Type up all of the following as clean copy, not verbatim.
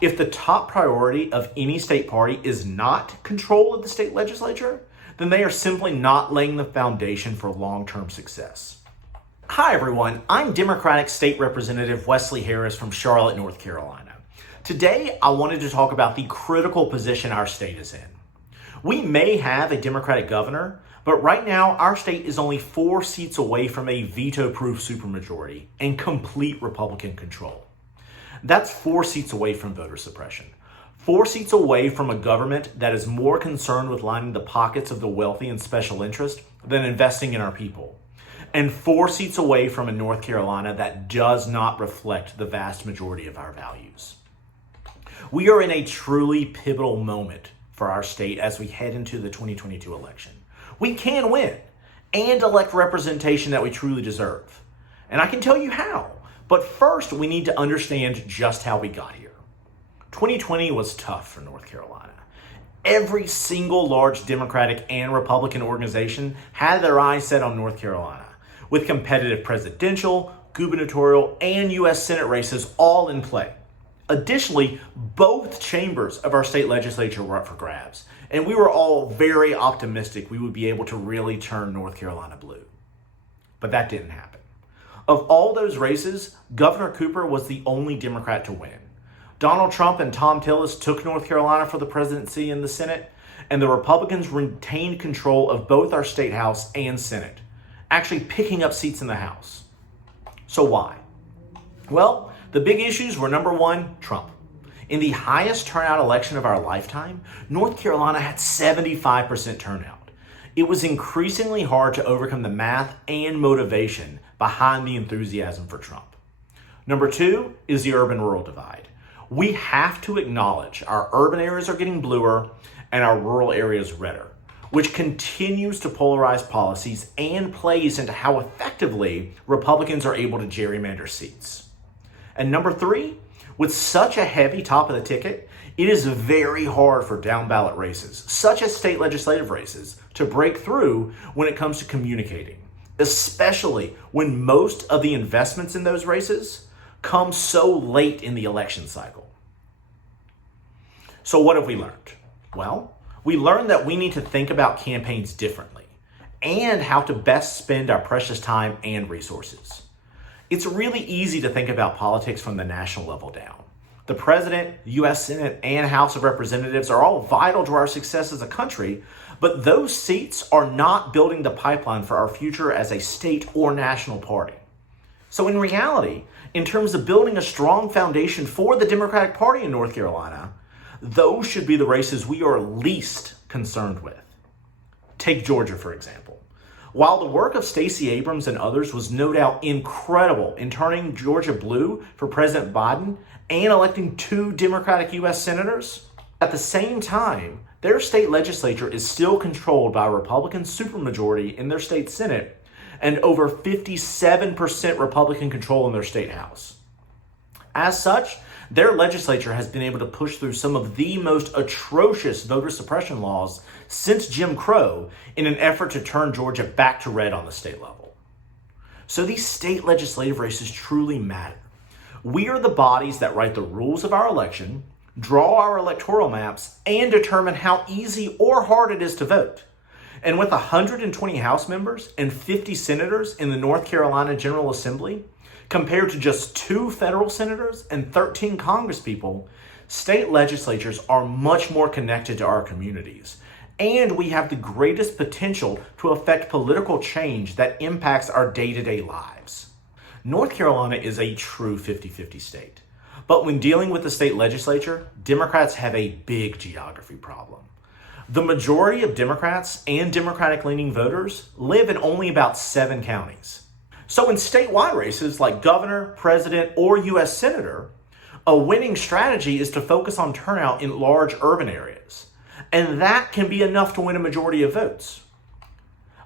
If the top priority of any state party is not control of the state legislature, then they are simply not laying the foundation for long-term success. Hi everyone, I'm Democratic State Representative Wesley Harris from Charlotte, North Carolina. Today, I wanted to talk about the critical position our state is in. We may have a Democratic governor, but right now our state is only 4 seats away from a veto-proof supermajority and complete Republican control. That's 4 seats away from voter suppression. 4 seats away from a government that is more concerned with lining the pockets of the wealthy and special interest than investing in our people. And 4 seats away from a North Carolina that does not reflect the vast majority of our values. We are in a truly pivotal moment for our state as we head into the 2022 election. We can win and elect representation that we truly deserve. And I can tell you how. But first, we need to understand just how we got here. 2020 was tough for North Carolina. Every single large Democratic and Republican organization had their eyes set on North Carolina, with competitive presidential, gubernatorial, and U.S. Senate races all in play. Additionally, both chambers of our state legislature were up for grabs, and we were all very optimistic we would be able to really turn North Carolina blue. But that didn't happen. Of all those races, Governor Cooper was the only Democrat to win. Donald Trump and Tom Tillis took North Carolina for the presidency and the Senate, and the Republicans retained control of both our state house and Senate, actually picking up seats in the House. So why? Well, the big issues were number 1, Trump. In the highest turnout election of our lifetime, North Carolina had 75% turnout. It was increasingly hard to overcome the math and motivation behind the enthusiasm for Trump. Number 2 is the urban-rural divide. We have to acknowledge our urban areas are getting bluer and our rural areas redder, which continues to polarize policies and plays into how effectively Republicans are able to gerrymander seats. And number 3, with such a heavy top of the ticket, it is very hard for down-ballot races, such as state legislative races, to break through when it comes to communicating, especially when most of the investments in those races come so late in the election cycle. So what have we learned? Well, we learned that we need to think about campaigns differently and how to best spend our precious time and resources. It's really easy to think about politics from the national level down. The president, U.S. Senate, and House of Representatives are all vital to our success as a country, but those seats are not building the pipeline for our future as a state or national party. So in reality, in terms of building a strong foundation for the Democratic Party in North Carolina, those should be the races we are least concerned with. Take Georgia, for example. While the work of Stacey Abrams and others was no doubt incredible in turning Georgia blue for President Biden and electing 2 Democratic U.S. senators, at the same time, their state legislature is still controlled by a Republican supermajority in their state Senate and over 57% Republican control in their state House. As such, their legislature has been able to push through some of the most atrocious voter suppression laws since Jim Crow in an effort to turn Georgia back to red on the state level. So these state legislative races truly matter. We are the bodies that write the rules of our election, draw our electoral maps, and determine how easy or hard it is to vote. And with 120 House members and 50 senators in the North Carolina General Assembly, compared to just 2 federal senators and 13 congresspeople, state legislatures are much more connected to our communities, and we have the greatest potential to affect political change that impacts our day-to-day lives. North Carolina is a true 50-50 state, but when dealing with the state legislature, Democrats have a big geography problem. The majority of Democrats and Democratic-leaning voters live in only about 7 counties. So in statewide races like governor, president, or U.S. senator, a winning strategy is to focus on turnout in large urban areas. And that can be enough to win a majority of votes.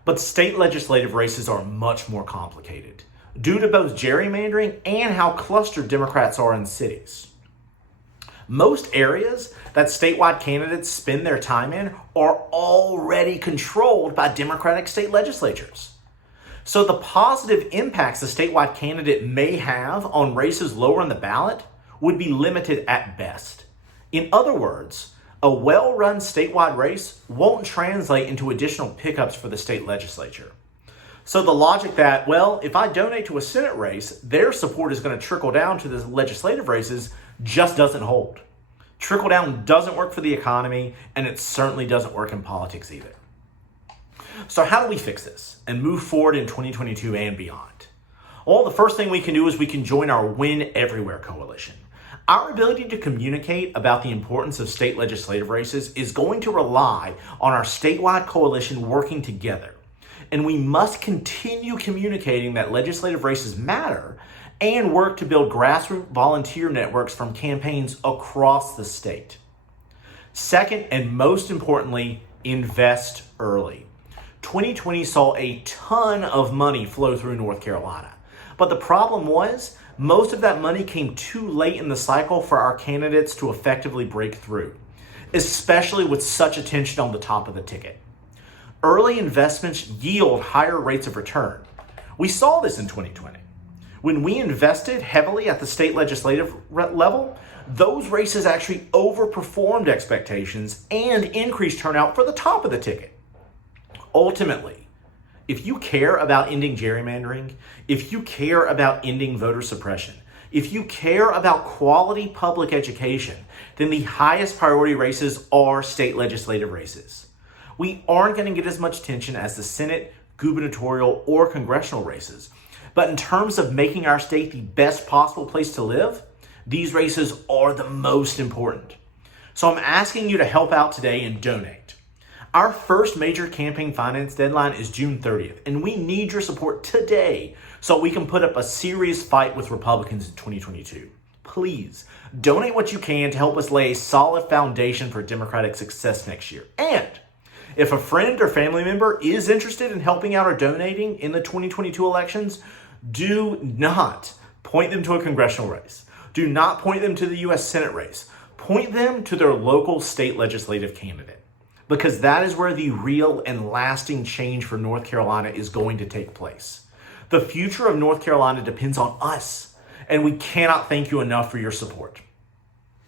But state legislative races are much more complicated due to both gerrymandering and how clustered Democrats are in cities. Most areas that statewide candidates spend their time in are already controlled by Democratic state legislatures. So the positive impacts a statewide candidate may have on races lower in the ballot would be limited at best. In other words, a well-run statewide race won't translate into additional pickups for the state legislature. So the logic that, well, if I donate to a Senate race, their support is going to trickle down to the legislative races just doesn't hold. Trickle down doesn't work for the economy, and it certainly doesn't work in politics either. So how do we fix this and move forward in 2022 and beyond? Well, the first thing we can do is we can join our Win Everywhere coalition. Our ability to communicate about the importance of state legislative races is going to rely on our statewide coalition working together. And we must continue communicating that legislative races matter and work to build grassroots volunteer networks from campaigns across the state. Second, and most importantly, invest early. 2020 saw a ton of money flow through North Carolina. But the problem was, most of that money came too late in the cycle for our candidates to effectively break through, especially with such attention on the top of the ticket. Early investments yield higher rates of return. We saw this in 2020. When we invested heavily at the state legislative level, those races actually overperformed expectations and increased turnout for the top of the ticket. Ultimately, if you care about ending gerrymandering, if you care about ending voter suppression, if you care about quality public education, then the highest priority races are state legislative races. We aren't going to get as much attention as the Senate, gubernatorial, or congressional races. But in terms of making our state the best possible place to live, these races are the most important. So I'm asking you to help out today and donate. Our first major campaign finance deadline is June 30th, and we need your support today so we can put up a serious fight with Republicans in 2022. Please donate what you can to help us lay a solid foundation for Democratic success next year. And if a friend or family member is interested in helping out or donating in the 2022 elections, do not point them to a congressional race. Do not point them to the U.S. Senate race. Point them to their local state legislative candidate, because that is where the real and lasting change for North Carolina is going to take place. The future of North Carolina depends on us, and we cannot thank you enough for your support.